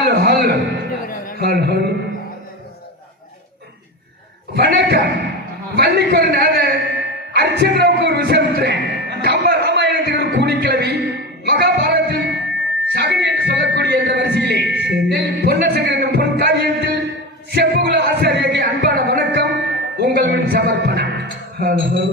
Hello hello hello hello. வணக்கம். வள்ளிக்கு ஒரு நாதர், அரிச்சந்திராவுக்கு ஒரு விசாரிக்கிறேன். கம்ப ராமாயணத்தில் ஒரு கூலிக்கிழவி, மகாபாரதத்தில் சகுனி என்று சொல்லக்கூடிய என்ற வரிசையிலே பொன்னசகர் என்னும் பொன் காரியத்தில் செப்புகுல ஆசாரியாக அன்பான வணக்கம் உங்கள் முன் சமர்ப்பணம். Hello hello.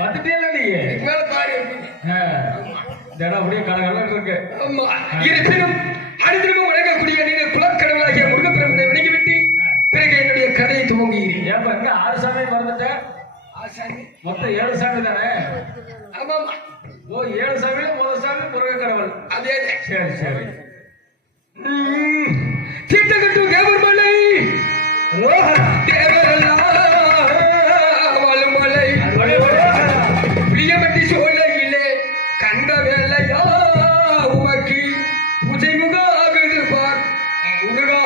வந்துட்டீங்களா நீ மேல பாரு எப்படின்னு. தினம் அப்படியே கலகலன்னு இருக்கு. ஆமா. இருப்பினும் அனைத்திலும் வணங்கக்கூடிய நீங்கள் குலக்கடவுளாகிய முருகப்பெருமனை வணங்கிவிட்டு பிறகு என்னுடைய கதையை துவங்குகிறேன். ஏப்ப இங்க 6 சாமி மறந்துட்டேன். ஆசாமி மொத்தம் 7 சாமி தானே? ஆமாமா. ஓ 7 சாமியில முதல் சாமி முருகக்கடவுள். அதே சரி சரி. தீர்த்தகட்டு தேவர்மலை தேவரெல்லாம் வாழும் மலை புளியமட்டி சோலையிலே கண்ட வேலையா உமக்கு பூஜை முகாகுது பார் முருகா.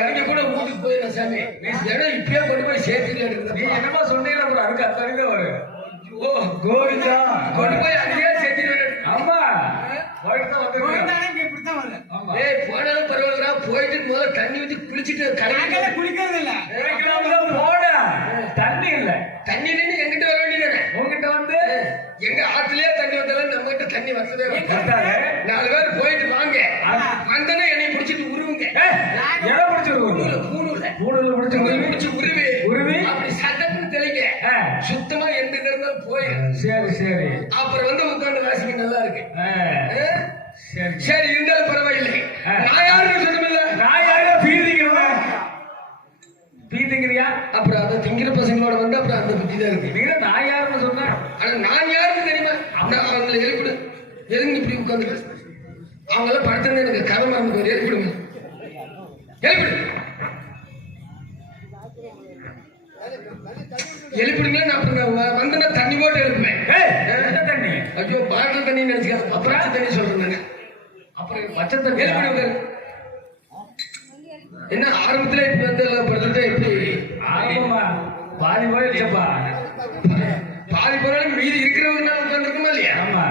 இறங்கி கூட ஊருக்கு போயிடலாம் சாமி. நீ இடம் இப்பயே கொண்டு போய் சேர்த்துட்டு நீ எடுக்கிறேன். என்னமா சொன்னீங்க அப்புறம் அதுக்கு அத்தனைக்கு வரும். ஓ கோவிந்தா கொண்டு போய் அங்கேயே சேர்த்துட்டு ஆமா போயிட்டு தான் வந்து ஆமா ஏய் போனாலும் பரவாயில்லடா, போயிட்டு முதல்ல தண்ணி ஊத்தி குளிச்சுட்டு கலையில குளிக்கிறது இல்ல. போட தண்ணி இல்ல. தண்ணி நின்று எங்கிட்ட வர வேண்டியதானே. உங்ககிட்ட வந்து எங்க ஆத்துலயே தண்ணி வந்தாலும் நம்ம கிட்ட தண்ணி வந்ததே வந்தாரு. 4 பேர் போயிட்டு வாங்க, வந்தனே என்னை பிடிச்சிட்டு உருவுங்க. எதை பிடிச்சிருக்கோம்? மூணுல பிடிச்சி உருவி அப்படி சட்டத்துன்னு தெளிங்க. சுத்தமா எந்த இருந்தாலும் போயிடும். சரி சரி அப்புறம் வந்து உட்கார்ந்து வாசிக்க நல்லா இருக்கு. சரி சரி இருந்தாலும் பரவாயில்லை. நான் யாருன்னு சொன்னமில்ல. நான் யாரோ பீதிங்கிறியா? அப்புறம் அதை திங்கிற பசங்களோட வந்து அப்புறம் அந்த புத்தி தான் இருக்கு. நீங்க நான் யாருன்னு சொன்னேன். ஆனா நான் யாருன்னு தெரியுமா? அவங்களை எழுப்பிடு. எதுங்க இப்படி உட்கார்ந்து அவங்க எல்லாம் படுத்திருந்து எனக்கு கதை மறந்து போய் எழுப்பிடுங்க. எழுப்பிடு எழுப்பிடுங்க. நான் அப்புறம் வந்தனா தண்ணி போட்டு எழுப்புவேன். என்ன தண்ணி? ஐயோ பாட்டில் தண்ணி நினைச்சுக்க. அப்புறம் தண்ணி சொல்றேன் நானு. அப்புறம் பச்சை தண்ணி எழுப்பிடுங்க. என்ன ஆரம்பத்துல இப்ப வந்து பிரதத்தை எப்படி ஆரம்பமா பாதி போயிடுச்சப்பா. பாதி போனாலும் மீதி இருக்கிறவங்க உட்காந்துருக்குமா இல்லையா? ஆமா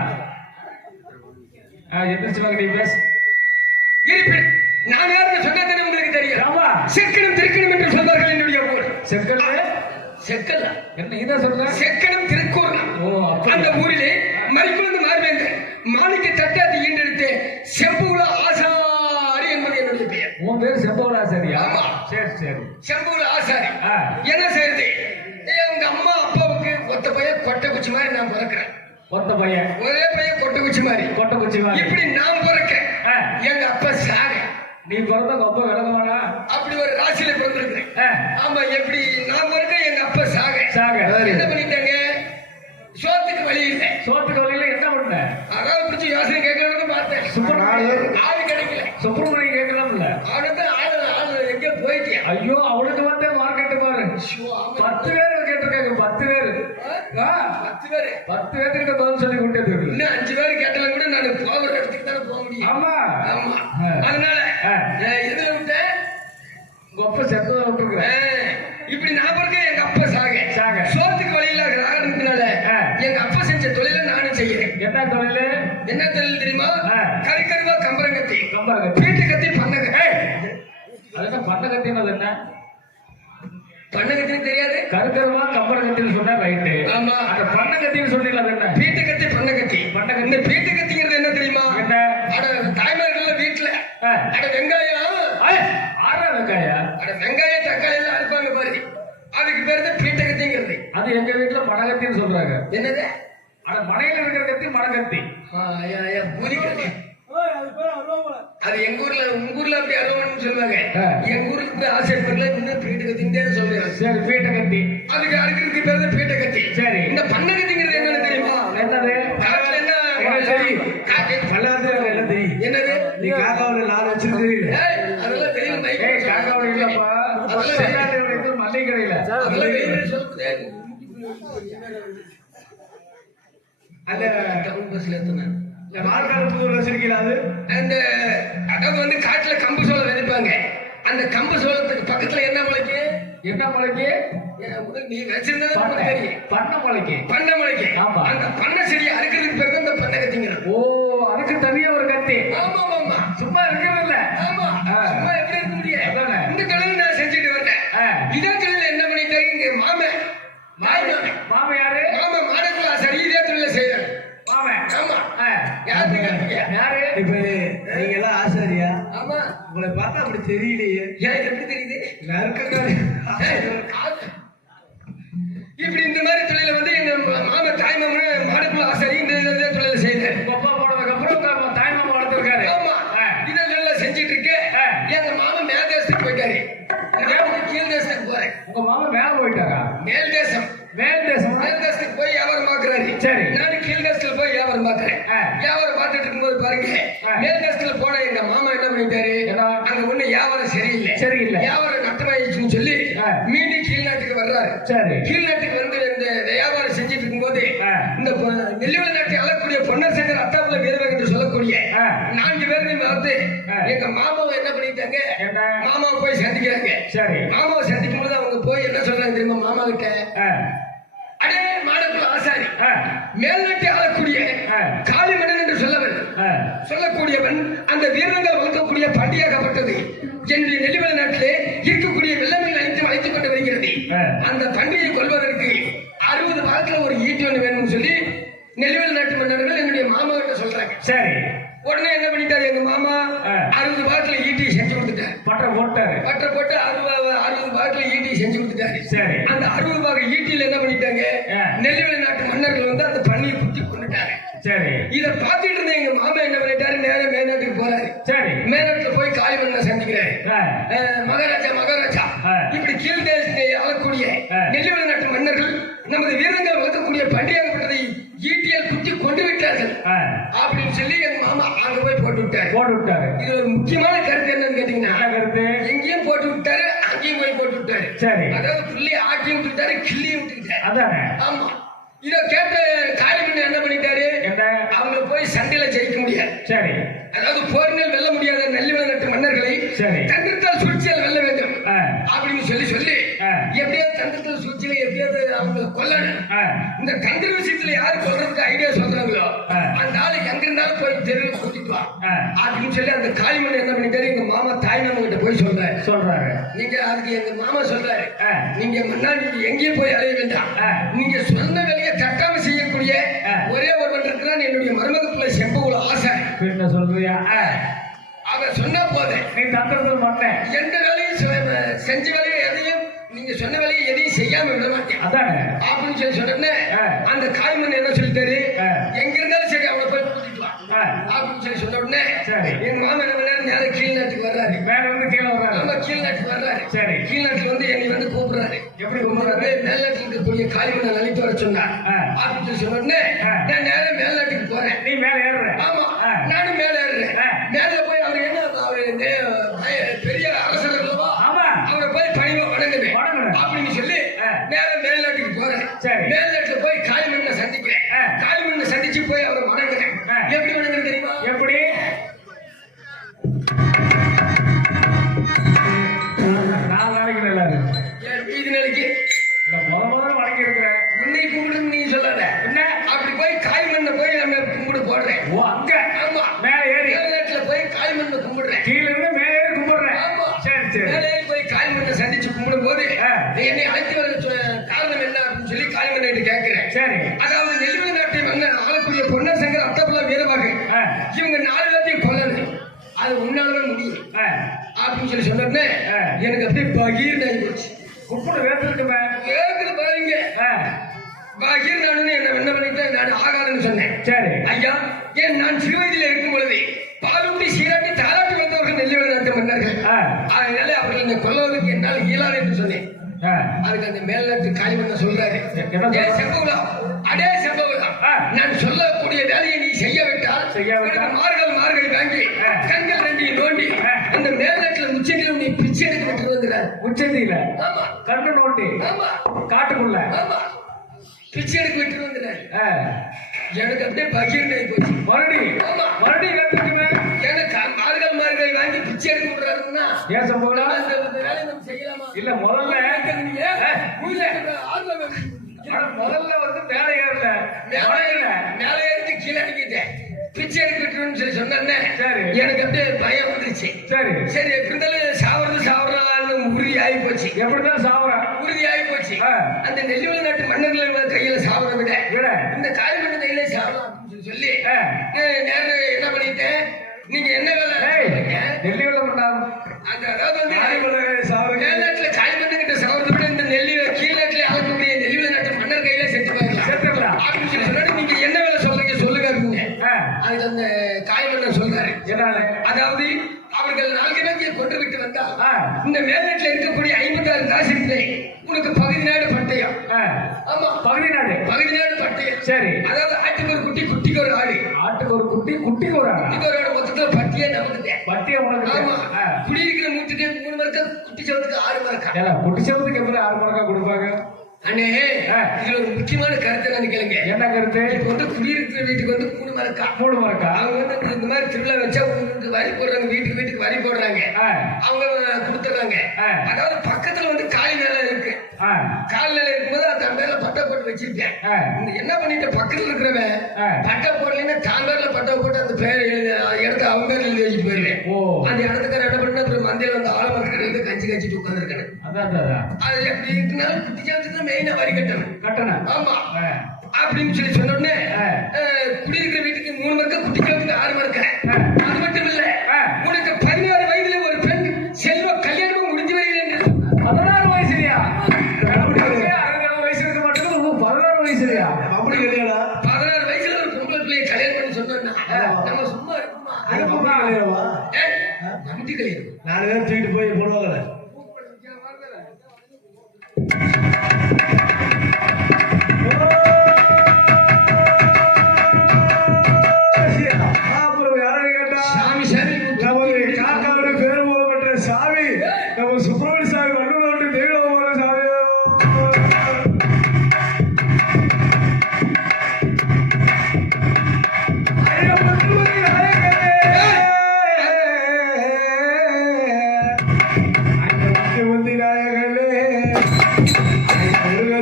எந்திரிச்சு வாங்க நீ பேச. இருப்பிடு. நான் யாருன்னு சொன்னா தானே உங்களுக்கு தெரியும். ஆமா செக்கணும் திருக்கணும் என்று சொல்வார்கள் என்னுடைய ஊர். செக்கல் செக்கல்ல என்ன இதான் சொல்ற? செக்கனம் திருக்கூர். ஓ அந்த ஊரிலே மறிக்குழுந்து மார்வேந்தர் மாணிக்க தட்டாத்தி ஈண்டெடுத்து செம்புகுல ஆசாரி என்பது என்னுடைய பெயர். உன் பேர் செம்பவளா? சரியா? ஆமா. சரி சரி செம்புகுல ஆசாரி. என்ன செய்யுது? உங்க அம்மா அப்பாவுக்கு ஒத்த பையன் கொட்டை குச்சி மாதிரி நான் பிறக்கிறேன். ஒத்த பையன் ஒரே பையன் கொட்டை குச்சி மாதிரி. கொட்டை குச்சி மாதிரி இப்படி நான் பிறக்கேன். எங்க அப்பா சாக. நீ பிறந்த ரொம்ப விளக்கமானா? அப்படி ஒரு ராசியில பிறந்திருக்கிறேன். ஆமா. எப்படி நான் பிறக்க எங்க அப்பா சாக. என்ன பண்ணிட்டாங்க? சோத்துக்கு வழி இல்லை. சோத்துக்கு வழியில என்ன பண்ண? அதாவது பிடிச்சி யோசனை கேட்கணும்னு பார்த்தேன். ஆளு கிடைக்கல. சுப்பிரமணியம் கேட்கலாம்ல. அவனுக்கு ஆளு எங்க போயிட்டியா? ஐயோ அவனுக்கு வந்து மார்க்கெட்டு பாரு. 10 பேர் கேட்டிருக்காங்க. 10 பேர் 10 பேரு 10 பேர்கிட்ட பதில் சொல்லி கொண்டே போயிருக்கு. இன்னும் 5 பேர் கேட்டாலும் கூட நான் போகிற இடத்துக்கு தானே போக முடியும். ஆமா ஆமா. அதனால எதுல விட்டேன்? உங்க அப்பா செத்ததை விட்டுருக்குறேன். இப்படி நான் பிறக்க எங்க அப்பா சாக. சோத்துக்கு வழியில ஆகிறதுனால எங்க அப்பா செஞ்ச தொழில நானும் செய்யறேன். என்ன தொழில்? என்ன தொழில் தெரியுமா? கறிக்கருவா கம்பரங்கத்தி. வீட்டு கத்தி பண்ணகத்தி. அதுக்கு பண்ணகத்தின்னு என்ன? பண்ணகத்தின்னு தெரியாது? கருக்கருவா கம்பரகத்தின்னு சொன்னா ரைட்டு. ஆமா. அந்த பண்ணகத்தின்னு சொன்னீங்களா? அது என்ன? வீட்டு கத்தி பண்ணகத்தி. இந்த வீட்டு கத்திங்கிறது என்ன தெரியுமா? என்ன? அட தாய்மார்கள் வீட்டுல அட வெங்காயம். ஆறா வெங்காயா? அட வெங்காயம் தக்காளி எல்லாம் அறுப்பாங்க பாரு. அதுக்கு பேரு தான் வீட்டு கத்திங்கிறது. அது எங்க வீட்டுல மணகத்தின்னு சொல்றாங்க. என்னது? அட மனையில இருக்கிற கத்தி மணகத்தி. பூரிக்கத்தி. அது எங்க ஊர்ல உங்க ஊர்ல அப்படி அருவன்னு சொல்லுவாங்க. எங்க ஊருக்கு ஆசைப்படல இன்னும் வீட்டு கத்தின்னு சொல்றேன். சரி வீட்டை கத்தி. அதுக்கு அறுக்கிறதுக்கு பேரு தான் வீட்டை கத்தி. சரி. இந்த பண்ணகத்திங்கிறது என்னன்னு தெரியுமா? என்னது? காட்டுல என்ன என்னது? நீ காக்காவுல 4 வச்சிருக்கீங்க. அதெல்லாம் தெரியும். காக்காவோட இல்லப்பா. மல்லிகை கடையில அதெல்லாம் தெரியும் சொல்றேன். அந்த டவுன் பஸ்ல ஏத்துனேன். மார்க்காலத்துக்கு வச்சிருக்கீங்களா? அது அந்த அதாவது வந்து காட்டுல கம்பு சோளம் விதைப்பாங்க. அந்த கம்பு சோளத்துக்கு பக்கத்துல என்ன முளைக்கு? என்ன முளைக்கு? நீ வச்சிருந்தது தெரியும். பண்ண முளைக்கு. பண்ண முளைக்கு. ஆமா. அந்த பண்ண செடியை அறுக்கிறதுக்கு பேர் தான் இந்த பண்ண கத்திங்கிறது. ஓ அதுக்கு தனியா ஒரு கத்தி. ஆமா ஆமா. சும்மா இருக்கிறது இல்ல. ஆமா. சும்மா எப்படி இருக்க முடியும்? இந்த தொழில் நான் செஞ்சுட்டு வரேன். இதே தொழில் என்ன பண்ணிட்டாங்க இங்க மாமன். மாமன் யாரு? மாமா மாடக்குள்ள சரி இதே தொழில செய்யறாங்க. மாமன். ஆமா. யாரு? இப்ப நீங்க எல்லாம் ஆசாரியா? ஆமா. உங்களை பார்த்தா அப்படி தெரியலையே. எனக்கு எப்படி தெரியுது? நறுக்கக்காரி. இப்படி இந்த மாதிரி தொழில வந்து எங்க மாமா தாய் மாமன் மாடக்குள்ள ஆசாரி இந்த தொழில செய்யறேன். அப்பா போனதுக்கு அப்புறம் தாய் மாமா வளர்த்துருக்காரு. ஆமா. இதெல்லாம் செஞ்சிட்டு இருக்கு. எங்க மாமா மேல் தேசத்துக்கு போயிட்டாரு. கீழ் தேசத்துக்கு போறேன். உங்க மாமா மேல போயிட்டாரா? மேல் தேசம். மேல் தேசத்துக்கு போய் வியாபாரம் பாக்குறாரு. சரி. நான் கீழ் தேசத்துல போய் வியாபாரம் பாக்குறேன். வியாபாரம் பார்த்துட்டு இருக்கும்போது பாருங்க மேல் தேசத்துல போன எங்க மாமா என்ன பண்ணிட்டாரு? அங்க ஒண்ணு வியாபாரம் சரியில்லை. வியாபாரம் நட்டமாயிடுச்சுன்னு சொல்லி மீண்டும் கீழ் நாட்டுக்கு வர்றாரு. சரி. கீழ் நாட்டுக்கு வந்து இந்த வியாபாரம் செஞ்சுட்டு இருக்கும்போது இந்த நெல்லிவள நாட்டை அழக்கூடிய பொன்னர் சேகர் அத்தாப்புல வீரர்கள் என்று சொல்லக்கூடிய 4 பேருமே பார்த்து எங்க மாமாவை என்ன பண்ணிட்டாங்க? மாமாவை போய் சந்திக்கிறாங்க. சரி. மாமாவை சந்திக்கும் போது அவங்க போய் என்ன சொல்றாங்க தெரியுமா மாமா கிட்ட? அடே மாடக்குள்ள ஆசாரி, மேல்நாட்டை ஆளக்கூடிய காளிமன்னன் என்று சொல்லக்கூடியவன் அந்த வீரர்கள் வளர்க்கக்கூடிய பண்டிகையாகப்பட்டது என்று நெல்லிமலை நாட்டிலே இருக்கக்கூடிய வெள்ளமில் அழைத்து வளைத்துக் கொண்டு வருகிறது. அந்த பண்டிகையை கொள்வதற்கு 60 பாகத்துல ஒரு ஈட்டி ஒன்று வேணும்னு சொல்லி நெல்லிமலை நாட்டு மன்னர்கள் என்னுடைய மாமா கிட்ட சொல்றாங்க. சரி. உடனே என்ன பண்ணிட்டாரு எங்க மாமா? 60 பாகத்துல ஈட்டியை செஞ்சு கொடுத்துட்டாரு. பட்டை போட்டு 60 பாகத்துல ஈட்டியை செஞ்சு கொடுத்துட்டாரு. சரி. அந்த 60 பாக ஈட்டியில என்ன பண்ணிட்டாங்க? நெல்லிமலை நாட்டு மன்னர்கள் வந்து அந்த பண்ணியை குத்தி கொண்டுட்டாங்க. சரி. இத பாத்துட்டு இருந்த எங்க மாமா என்ன பண்ணிட்டாரு? நேரம் மேல்நாட்டுக்கு போறாரு. சரி. மேல்நாட்டுல போய் காளிமன்னனை சந்திக்கிறாரு. மகாராஜா இப்படி கீழ்தேசத்தை ஆளக்கூடிய நெல்லிமலை நாட்டு மன்னர்கள் நமது வீரர்கள் வளர்க்கக்கூடிய பண்டிகையாகப்பட்டதை ஈட்டியால் குத்தி கொண்டு விட்டார்கள் அப்படின்னு சொல்லி எங்க மாமா அங்க போய் போட்டு விட்டாரு. இது ஒரு முக்கியமான கருத்து என்னன்னு கேட்டீங்கன்னா, எங்கேயும் போட்டு விட்டாரு, அங்கேயும் போய் போட்டு விட்டாரு. சரி. அதாவது புள்ளி ஆட்டியும் விட்டுட்டாரு, கிள்ளியும் விட்டுட்டாரு. அதானே. ஆமா. இத கேட்ட காளிமன்னன் என்ன பண்ணிட்டாரு? அவங்க போய் சண்டையில ஜெயிக்க முடியாது. சரி. அதாவது போரில் வெல்ல முடியாத நெல்லிமலை நாட்டு மன்னர்களை தந்திரத்தால் சூழ்ச்சியால் வெல்ல வேண்டும் அப்படின்னு சொல்லி எப்படியாவது தந்திரத்தால் சூழ்ச்சியில எப்படியாவது அவங்க கொல்லணும். இந்த தந்திர விஷயத்துல யாரு கொல்றதுக்கு ஐடியா சொல்றாங்களோ அந்த ஆளு எங்க இருந்தாலும் போய் தெருவில் கூட்டிட்டு வா அப்படின்னு சொல்லி அந்த காளிமன்னன் என்ன பண்ணிட்டாரு? எங்க மாமா தாய் மாமா கிட்ட போய் சொல்றாரு. நீங்க அதுக்கு எங்க மாமா சொல்றாரு, நீங்க மன்னா நீங்க எங்கேயும் போய் அலைய வேண்டாம். நீங்க சொன்ன வேலையை தட்டாம செய்யக்கூடிய ஒரே ஒருவன் இருக்கிறான், என்னுடைய மருமகத்துல செம்புல ஆசை. என்ன சொல்றியா? அவ சொன்னா போதே நீ தந்திரத்தில் மாட்டேன். எந்த வேலையும் செஞ்ச வேலையை எதையும் நீங்க சொன்ன வேலையை எதையும் செய்யாம விட மாட்டேன் அப்படின்னு சொல்லி சொன்ன அந்த காய்மன் என்ன சொல்லிட்டாரு? எங்க இருந்தாலும் சரி அவளை போய் கூட்டிட்டு வா அப்படின்னு சொல்லி சொன்ன உடனே எங்க மாமா என்ன பண்ணாரு? நேரம் கீழ்நாட்டுக்கு வர்றாரு. கீழ்நாட்டுக்கு வர்றாரு. கீழ்நாட்டுக்கு வந்து என்னை வந்து கூப்பிடுறாரு. எப்படி கூப்பிடுறாரு? மேல்நாட்டில் இருக்கக்கூடிய காய்மனை அழைத்து வர சொன்னார் அப்படின்னு சொல்லி சொன்ன உடனே நான் நேரம் மேல்நாட்டுக்கு போறேன். நீ மேல ஏறுற? ஆமா, நானும் மேல ஏறுறேன். மேல போய் அவர் என்ன பெரிய அரசர் அல்லவா, அவரை போய் பணிவா வணங்குவேன் அப்படின்னு சொல்லி நேரம் மேல்நாட்டுக்கு போறேன். மேல்நாட்டுல போய் காளிமண்ணை சந்திக்கிறேன். காளிமண்ணை சந்திச்சு போய் அவரை வணங்குறேன். எப்படி வணங்குறது தெரியுமா? எப்படி? இது நாளைக்கு முதல்ல வணங்கி இருக்கிறேன். உன்னை கும்பிடுன்னு நீ சொல்லாத. என்ன அப்படி போய் காய்மண்ணை போய் நம்ம கும்பிடு போடுறேன். ஓ அங்க? ஆமா. மேல ஏறி மேல்நாட்டுல போய் காய்மண்ணை கும்பிடுறேன். கீழ இருந்து மேல ஏறி கும்பிடுறேன். ஆமா. சரி. மேல ஏறி போய் காய்மண்ணை சந்திச்சு கும்பிடும் போது என்னை அழைத்து வர காரணம் என்ன அப்படின்னு சொல்லி காய்மண்ணை கேட்கிறேன். சரி. அதாவது நெல்லிமலை நாட்டை மன்னன் ஆளக்கூடிய பொன்னசங்கர் அத்தபுல்லா வீரவாக இவங்க 4 பேர்த்தையும் கொல்லணும். அது உன்னாலவே முடியும் அப்படின்னு சொல்லி சொன்னே எனக்கு அப்படியே பகீர் ஆகி போச்சு. கும்பிடு வேர்த்துருக்குமே. வேர்த்துக்கு பாருங்க. பகீர் நானு என்ன பண்ணிட்டேன்? நான் ஆகாதுன்னு சொன்னேன். சரி ஐயா, ஏன் நான் சிறு வயதில் இருக்கும் பொழுது பாலூட்டி சீராட்டி தாராட்டி வந்தவர்கள் நெல்லிமலை நாட்டு மன்னர்கள். அதனால அவர்கள் என்னை கொல்வதற்கு என்னால் இயலாது என்று சொன்னேன். அதுக்கு அந்த மேல்நாட்டு காளிமன்னன் சொல்றாரு, அடே செம்பகுலா, நான் சொல்லக்கூடிய வேலையை நீ செய்யாவிட்டால் மார்கள் வாங்கி கண்கள் 2 நோண்டி அந்த மேல்நாட்டுல உச்சத்தில நீ பிச்சை எடுக்க விட்டு வந்துறாரு. உச்சத்தில கண்ணு நோண்டி காட்டுக்குள்ள பிச்சை எடுக்க விட்டு வந்துறாரு. எனக்கு அப்படியே பகீர் போச்சு. மறுபடியும் எனக்கு மார்கள் வாங்கி பிச்சை எடுக்க விடுறாருன்னா ஏன் சம்பவம் அந்த வேலையை நம்ம செய்யலாமா? இல்ல முதல்ல வந்து மேல ஏறல, மேல ஏறிட்டு கீழே இறங்கிட்டேன். பிச்சை எடுக்கணும்னு சொல்லி சொன்னேன். எனக்கு அப்படியே பயம் வந்துருச்சு. சரி எப்படி இருந்தாலும் சாவறான்னு உறுதி ஆகி போச்சு. எப்படிதான் சாவறா உறுதி ஆகி போச்சு. அந்த நெல்லிமலை நாட்டு மன்னர்கள் கையில சாவற விட இந்த காய்மண்ண கையில சாவலாம் அப்படின்னு சொல்லி நேரம் என்ன பண்ணிட்டேன்? நீங்க என்ன வேலை நெல்லிமலை பண்ணாங்க? அந்த அதாவது வந்து மேல்நாட்டுல காய்மண்ண கிட்ட சாவறதை விட இந்த கீழ்நாட்டுல ஆகக்கூடிய நெல்லிமலை நாட்டு மன்னர் கையில செத்துப்பாங்க அப்படின்னு சொல்லி சொன்னாரு. நீங்க என்ன வேலை சொல்றீங்க சொல்லுங்க அப்படின்னு அதுக்கு அந்த காய்மண்ணன் சொல்றாரு. அதாவது அவர்கள் 4 பேரை கொண்டு விட்டு வந்தால் இந்த மேல்நாட்டில் இருக்கக்கூடிய 56 தாசில்களை உனக்கு பகுதி நாடு பட்டயம். ஆமா, பகுதி நாடு பட்டயம். சரி. அதாவது ஆட்டுக்கு ஒரு குட்டி, குட்டிக்கு ஒரு ஆடு. ஆட்டுக்கு ஒரு குட்டி, குட்டிக்கு ஒரு ஆடு. மொத்தத்துல பட்டியே நமக்கு பட்டிய உனக்கு. ஆமா. குடியிருக்கிற 3 மரக்கா, குட்டி சவத்துக்கு 6 மரக்கா. குட்டி சவத்துக்கு எப்படி 6 மரக்கா கொடுப்பாங்க? அண்ணே இதுல ஒரு முக்கியமான கருத்தை நான் கேளுங்க. என்ன கருத்து? இப்போ வந்து குடியிருக்கிற வீட்டுக்கு வந்து 3 மரக்கா. 3 மரக்கா. அவங்க வந்து இந்த மாதிரி திருவிழா வச்சா உங்களுக்கு வரி போடுறாங்க, வீட்டுக்கு வீட்டுக்கு வரி போடுறாங்க. அவங்க கொடுத்துறாங்க. அதாவது பக்கத்துல வந்து காலி நிலம் இருக்கு. காலி நிலம் இருக்கும்போது தன் பேர்ல பட்டா போட்டு வச்சிருக்கேன். என்ன பண்ணிட்டு பக்கத்துல இருக்கிறவன் பட்டா போடலைன்னா தான் பேர்ல பட்டா போட்டு அந்த பேர் இடத்த அவங்க பேர்ல எழுதி வச்சுட்டு போயிருவேன். அந்த இடத்துக்கார என்ன பண்ணா அப்புறம் மந்தையில வந்து ஆலமரத்துக்கு கஞ்சி கஞ்சிட்டு உட்காந்துருக்கேன். அது எப்படி இருக்குனாலும் குட்டிச்சாலத்துக்கு மெயினா வரி கட்டணும். ஆமா அப்படின்னு சொல்லி சொன்ன உடனே குடியிருக்கிற வீட்டுக்கு 3 மரக்கா, குட்டிச்சாலத்துக்கு 6 மரக்கா. அது மட்டும் இல்ல, உனக்கு 16 வயதுல ஒரு பெண் செல்வ கல்யாணமும் முடிஞ்சு வருகிறேன். 16 வயசுலயா? 60 வயசு இருக்க மாட்டேங்குது. 16 வயசுலயா? அப்படி கிடையாதா? 16 வயசுல ஒரு பொம்பளை பிள்ளைய கல்யாணம் பண்ணி சொன்னோம்னா நம்ம சும்மா இருக்குமா? நம்பி கல்யாணம் 4 பேர் தூக்கிட்டு போய் போடுவாங்க. அப்புறம் யாரும் கேட்டா சாமி சாமி நமது காக்காவோட பேர் போகப்பட்ட சாமி நம்ம சுப்பிரமணிய சாமி வள்ளுவர் தெய்வமான சாமி.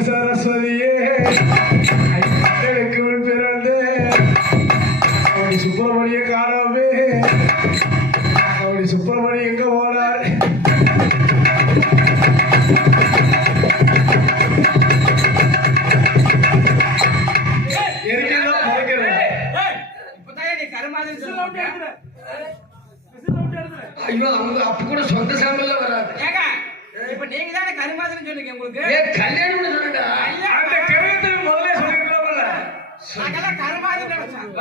சரஸ்வதியே பிறந்து சுப்பிரமணிய காணவே சுப்பிரமணியம் எங்க போனார்? ஐயோ அவங்க அப்ப கூட சொந்த சாம்பல்ல வராது. இப்ப நீங்க தானே கருமாதிரி சொன்னீங்க. உங்களுக்கு கல்யாணம்னு சொல்லுடா. அந்த கிரகத்துக்கு முதல்ல சொல்லிருக்கலாம்ல. அதெல்லாம் கருமாதிரி நினைச்சான்.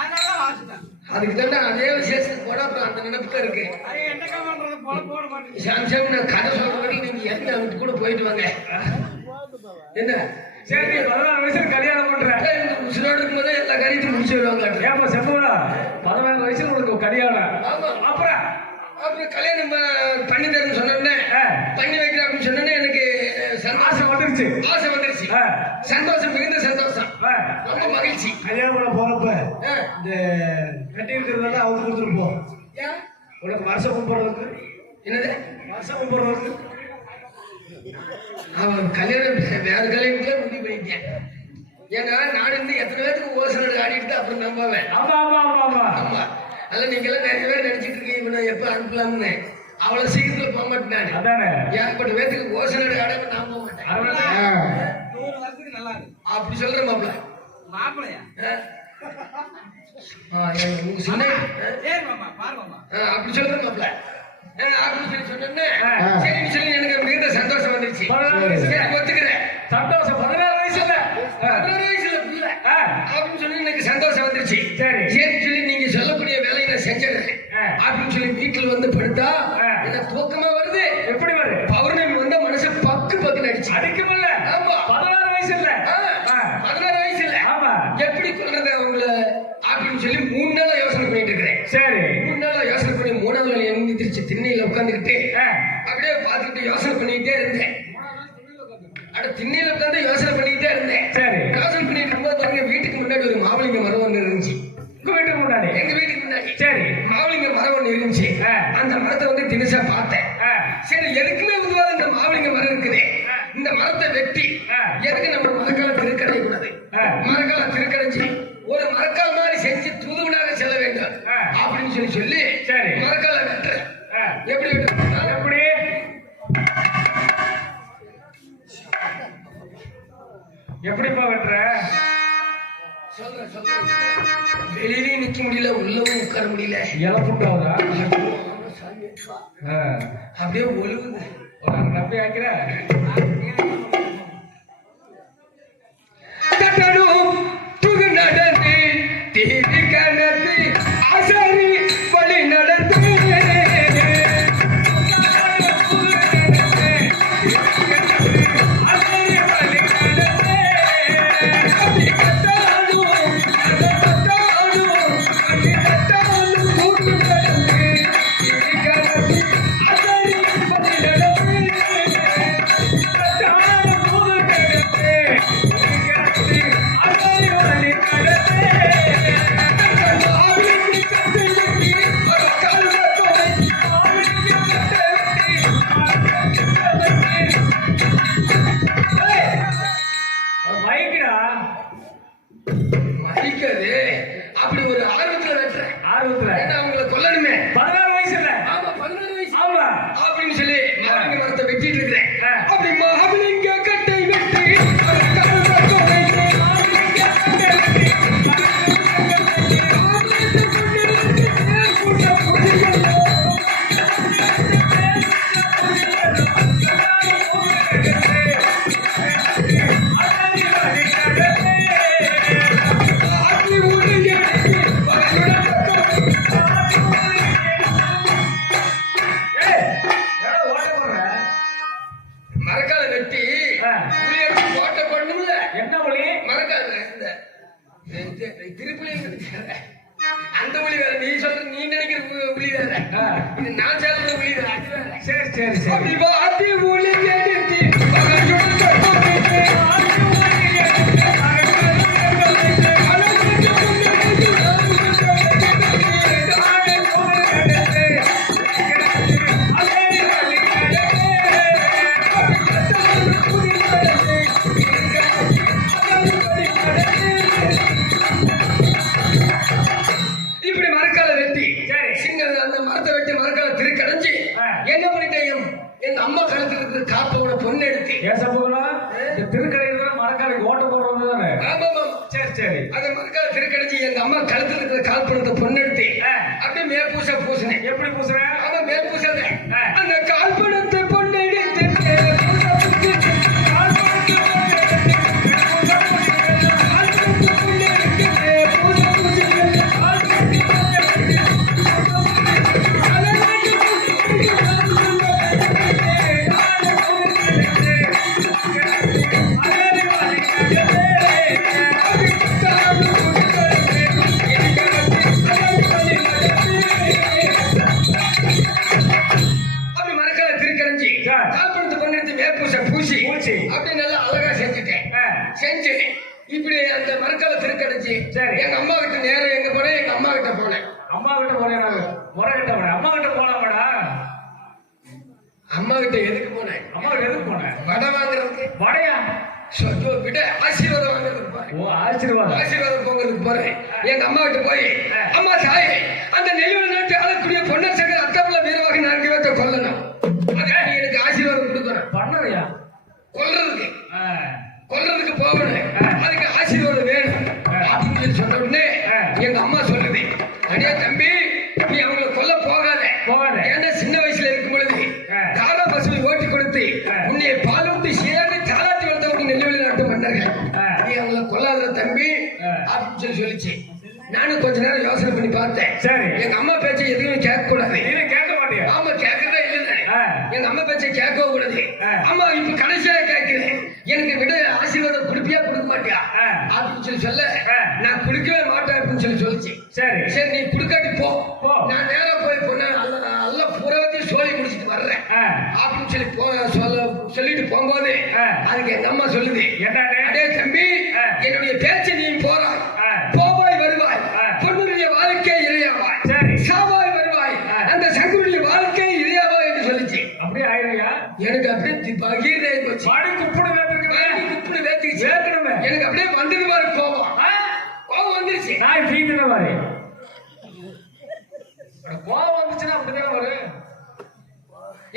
அதனால வாசிட்டேன். அதுக்கு தான் அதே விசேஷத்துக்கு போனா அப்புறம் அந்த நினைப்பு இருக்கு. அது என்னக்கா பண்றது? போல போட மாட்டேங்குது. சாம்சங் நான் கதை சொல்றபடி நீங்க இறங்கி அவங்கிட்ட கூட போயிட்டு வாங்க. என்ன சரி, 16 வயசுல கல்யாணம் பண்ற. உசுரோடு இருக்கும்போதே எல்லா காரியத்தையும் முடிச்சு வருவாங்க. ஏப்பா செப்பா 16 வயசுல உனக்கு கல்யாணம். ஆமா. அப்புறம் கல்யாணம் பண்ணி தரேன்னு சொன்னோடனே பண்ணி வைக்கிறேன் அப்படின்னு சொன்னோடனே எனக்கு ஆசை வந்துருச்சு. சந்தோஷம், மிகுந்த சந்தோஷம், ரொம்ப மகிழ்ச்சி. கல்யாணம் பண்ண போறப்ப இந்த கட்டி இருக்கிறதெல்லாம் அவங்க கொடுத்துட்டு போ. உனக்கு வருஷம் கும்பிடுறதுக்கு. என்னது வருஷம் கும்பிடுறதுக்கு? அவன் கல்யாணம் வேற கல்யாணத்துல முடிவு பண்ணிட்டேன். ஏன்னா நான் இருந்து எத்தனை பேருக்கு ஓசனை ஆடிட்டு அப்புறம் நம்பவேன். ஆமா ஆமா ஆமா ஆமா ஆமா. அதனால நீங்க எல்லாம் நிறைய பேர் நினைச்சிட்டு இருக்கீங்க இவனை எப்ப அனுப்பலாம்னு. அவ்வளவு சீக்கிரத்துல போக மாட்டேன். அதானே ஏற்பட்ட பேருக்கு ஓசனை ஆடாம நான் போக மாட்டேன். 100 வருஷத்துக்கு நல்லா இருக்கு. அப்படி சொல்ற மாப்பிள்ள. மாப்பிளையா? சின்ன சரி மாமா, பாரு மாமா. அப்படி சொல்ற மாப்பிள்ள. அப்படின்னு சொல்லி சொன்னோன்னே சரின்னு சொல்லி எனக்கு மிகுந்த சந்தோஷம் வந்துருச்சு. 16 வயசுல ஒத்துக்கிறேன். சந்தோஷம். 16 வயசுல 16 வயசுல புள்ள அப்படின்னு சொல்லி எனக்கு சந்தோஷம் வந்துருச்சு. சரி சரின்னு சொல்லி நீங்க சொல்லக்கூடிய வேலையை நான் செஞ்சிடறேன் அப்படின்னு சொல்லி வீட்டுல வந்து படுத்தா எனக்கு தூக்கமா வருது. எப்படி வருது? பௌர்ணமி வந்தா மனசு பக்கு பக்குன்னு அடிச்சு அடிக்கும்ல. ஆமா. 16 வயசு இல்ல. 16 வயசு இல்ல. ஆமா. எப்படி சொல்றது அவங்கள அப்படின்னு சொல்லி 3 நாளா யோசனை பண்ணிட்டு இருக்கிறேன். சரி 3 நாளா யோசனை பண்ணி 3ஆவது நாள் எழுந்திருச்சு திண்ணையில உட்காந்துக்கிட்டு அப்படியே பார்த்துக்கிட்டு யோசனை பண்ணிக்கிட்டே இருந்தேன். திண்ணையில உட்காந்து யோசனை பண்ணிக்கிட்டே இருந்தேன். சரி யோசனை பண்ணிட்டு இருக்கும்போது பாருங்க வீட்டுக்கு முன்னாடி ஒரு மாவலிங்க மரம் ஒன்று இருந்துச்சு. உங்க வீட்டுக்கு முன்னாடி? எங்க வீட்டுக்கு முன்னாடி. சரி மாவலிங்க மரம் ஒன்று இருந்துச்சு. அந்த மரத்தை வந்து தினசா பார்த்தேன். சரி எதுக்குமே உருவாத இந்த மாவலிங்க மரம் இருக்குது. இந்த மரத்தை வெட்டி எதுக்கு நம்ம மரக்கால திருக்கடைய கூடாது. மரக்கால திருக்கடைஞ்சி ஒரு மரக்கால் மாதிரி செஞ்சு தூதுவனாக செல்ல வேண்டும் அப்படின்னு சொல்லி சரி மரக்கால வெட்டுறேன். எப்படி வெட்டுறேன்? எப்படி எப்படிப்பா வெட்டுற? சொல்றேன். வெளியிலயும் நிக்க முடியல, உள்ளவும் உட்கார முடியல. இலை புட்டாவதா? அப்படியே ஒழுகுது. நம்பி ஆக்கிற துகு நடந்து தீவி கணத்து அசரி வழி நடந்து மாவிங்க மரத்தை வெட்டிட்டு இருக்கிறேன். ஆ. அப்படி மாவிலிங்க கட்டை வெட்டி அதை கழுவ துடைத்து மாவிலிங்க கட்டை வெட்டி மரக்கால வெட்டி ஆ. புளி எடுத்து போட்ட பண்ணும்ல என்ன ஒளி? மரக்கால இந்த திருப்புளி அந்த புளி வேற, நீ சொல்ற நீ நினைக்கிற புளி வேற, ஆ. இது நான் சொல்ற புளி வேற, அது வேற. சரி சரி சரி. அப்படி பாத்தி புளி எடுத்து பகலுடன் கட்டமைத்து இப்படி மரக்கால வெட்டி சரி. சிங்கள் அந்த மரத்தை வெட்டி மரக்கால திருக்கடைஞ்சு ஆ. என்ன பண்ணிட்டேன் எங்க அம்மா கழுத்துல இருக்கிற காப்போட பொண்ணு எடுத்து ஏச போகலாம். இந்த திருக்கடையில மரக்காலைக்கு ஓட்ட போடுறது தானே? ஆமாமா சரி சரி. அதை மரக்கால திருக்கடைஞ்சு எங்க அம்மா கழுத்துல இருக்கிற கால் பணத்தை பொண்ணு எடுத்து ஆ. அப்படியே மேற்பூச பூசினேன். எப்படி பூசுற? அவன் மேற்பூசல ஆ. அந்த கால் பணத்தை பொண்ணு எடுத்து அப்படி மரக்கால திருக்கடைஞ்சு சார். கால் பணத்தை பொண்ணு எடுத்து மேற்பூச பூசி பூசி. அப்படி நல்லா அழகா செஞ்சுட்டேன். ஆ. செஞ்சு இப்படி அந்த மரக்கால திருக்கடைச்சு சரி. எங்க அம்மா கிட்ட நேரம் எங்க போனேன், எங்க அம்மா கிட்ட போனேன். அம்மா கிட்ட போறேன். முறை கிட்ட போனேன். அம்மா கிட்ட போலாமாடா? அம்மா கிட்ட எதுக்கு போனேன்? அம்மா கிட்ட எதுக்கு போனேன்? வடை வாங்குறதுக்கு. வடையா? விட ஆசீர்வாதம் வாங்குறதுக்கு போறேன். ஓ ஆசீர்வாதம். ஆசீர்வாதம் போகிறதுக்கு போறேன். எங்க அம்மா கிட்ட போய் அம்மா தாயே அந்த நெல்லுவ நாட்டு ஆளக்கூடிய பொன்னரசங்கர் அத்தப்பல வீரவாக 4 பேர்த்த கொல்லணும், அதுக்கு நீ எனக்கு ஆசீர்வாதம் கொடுக்கணும். பண்ணறியா? கொல்றதுக்கு ஆ. கொல்றதுக்கு போகணும், அதுக்கு ஆசீர்வாதம் வேணும் அப்படின்னு சொல்லி சொன்ன உடனே எங்க அம்மா சொல்லுது, அடே தம்பி நீ அவங்களை கொல்ல போகாத. போகாத. ஏன்னா சின்ன வயசுல இருக்கும் பொழுது காலா பசுவை ஓட்டி கொடுத்து உன்னை பாலூட்டி சேர்ந்து தாளாத்தி வளர்த்தவங்க நெல்லுவெளி நாட்டு மன்னர்கள், நீ அவங்களை கொல்லாத தம்பி அப்படின்னு சொல்லி சொல்லிச்சு. நானும் கொஞ்ச நேரம் யோசனை பண்ணி பார்த்தேன். சரி. எங்க அம்மா பேச்சை எதுவுமே கேட்க கூடாது. நீ கேட்க மாட்டியா? ஆமா கேட்கறதா இல்ல. எங்க அம்மா பேச்சை கேட்கவும் கூடாது. அம்மா இப்ப கடைசியா கேட்கிறேன், எனக்கு விட ஆசீர்வாதம் கொடுப்பியா கொடுக்க மாட்டியா அப்படின்னு சொல்லி சொல்ல, நான் கொடுக்கவே மாட்டேன் அப்படின்னு சொல்லி சொல்லிச்சு. சரி சரி நீ கொடுக்காட்டி போ, போ. நான் நேரா போய் பொண்ணு நல்லா புறவத்தையும் சோழி முடிச்சிட்டு வர்றேன் அப்படின்னு சொல்லி சொல்லிட்டு போகும்போது அதுக்கு எங்க அம்மா சொல்லுது, என்னன்னு? அடே தம்பி என்னுடைய பேச்சை நீ போறாய், போவாய் வருவாய், பொண்ணுடைய வாழ்க்கை இறையாவாய், சரி. சாவாய் வருவாய், அந்த சங்குடைய வாழ்க்கை இறையாவா என்று சொல்லிச்சு. அப்படியே ஆயிடுறியா? எனக்கு அப்படியே பகீர்னே போச்சு. பாடி குப்பிடு வேப்பிருக்கு. குப்பிடு வேத்திச்சு. வேக்கணுமே. எனக்கு அப்படியே வந்தது மாதிரி கோபம் வந்துருச்சு. நாய் பீக்கிற மாதிரி கோவம் வந்துச்சுன்னா அப்படிதான் வரும்.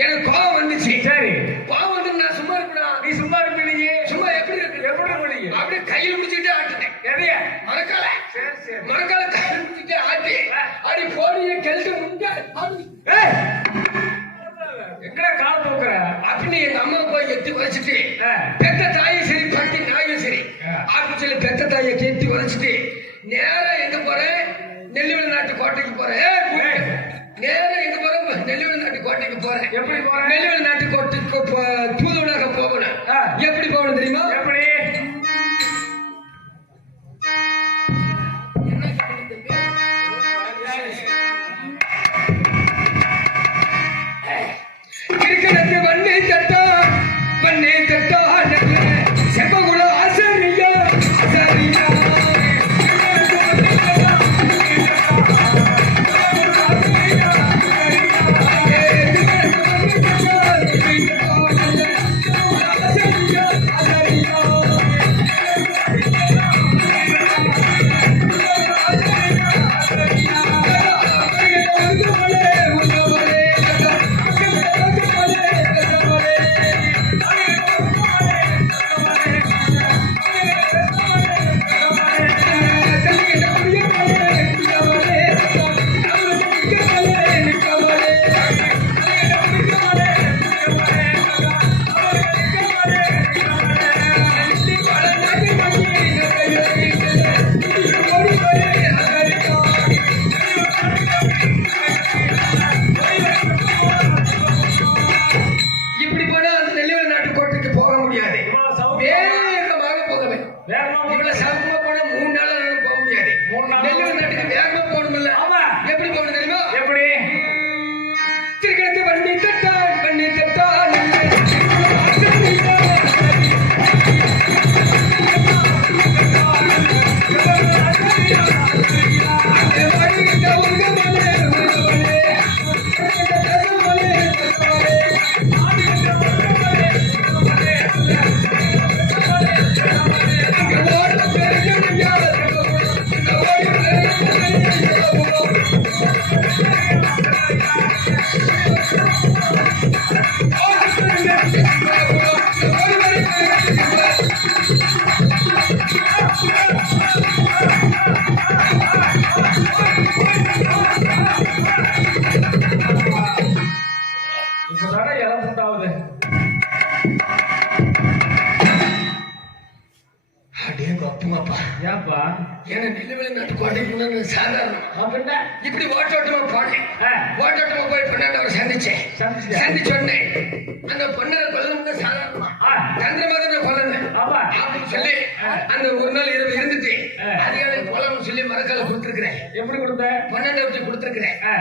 எனக்கு கோபம் வந்துச்சு. சரி கோபம் வந்து நான் சும்மா இருப்பா. நீ சும்மா இருப்பீங்க. சும்மா எப்படி இருக்கு? எப்படி இருப்பீங்க? அப்படியே கையில் முடிச்சுட்டு ஆட்டினேன். எதைய? மரக்கால சரி சரி. மரக்கால கையில் முடிச்சுட்டு ஆட்டி அடி போடிய கெழுத்து முண்டை ஏய் எங்கடா கால் தூக்குற? அப்படின்னு எங்க அம்மா போய் எத்தி வச்சுட்டு பெத்த தாயும் சரி பட்டி நாயும் சரி அப்படின்னு சொல்லி பெத்த தாயை கெட்டி வச்சுட்டு நேரா எங்க போறேன், நெல்லுவெளி நாட்டு கோட்டைக்கு போறேன். நேரா எங்க போறேன், நெல்லுவெளி நாட்டு கோட்டைக்கு போறேன். எப்படி போற? நெல்லுவெளி நாட்டு கோட்டைக்கு தூதுவனாக போகணும். எப்படி போகணும் தெரியுமா? எப்படி? கிழக்கு வண்ணே தட்டா செப்பகுல ஆசரியா சரியா ஏன்னா நெல்லுமலை நாட்டு கோட்டைக்கு முன்னாடி சாதாரணம் அப்படின்னா இப்படி ஓட்டோட்டமா போனேன். ஆ. ஓட்டோட்டமா போய் பொண்ணாண்டவரை சந்திச்சேன். சந்திச்சியா? சந்திச்ச உடனே அந்த பொண்ணரை கொல்லணும்னா சாதாரணமா ஆ. தந்திரமா தான் கொல்லணும் ஆமா. அப்படின்னு சொல்லி அந்த ஒரு நாள் இரவு இருந்துட்டு ஆ. அதிகாலை கொல்லணும்னு சொல்லி மரக்கால கொடுத்துருக்கிறேன். எப்படி கொடுத்த? பொண்ணாண்டை வச்சு கொடுத்துருக்கிறேன். ஆ.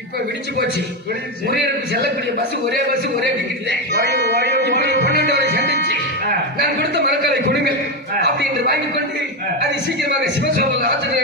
இப்ப விடிச்சு போச்சு. விடிஞ்சிச்சு. முறையருக்கு செல்லக்கூடிய பஸ் ஒரே டிக்கெட் தான். ஓய்வு, ஓய்வு, இப்படி ஓய்வு. பொண்ணாண்டவரை சந்திச்சு ஆ. நான் கொடுத்த மரக்காலை கொடுங்கள் ஆ. அப்படி என்று வாங்கிக் கொண்டு ஆ. அது சீக்கிரமாக சிவசோழ ஆச்சரிய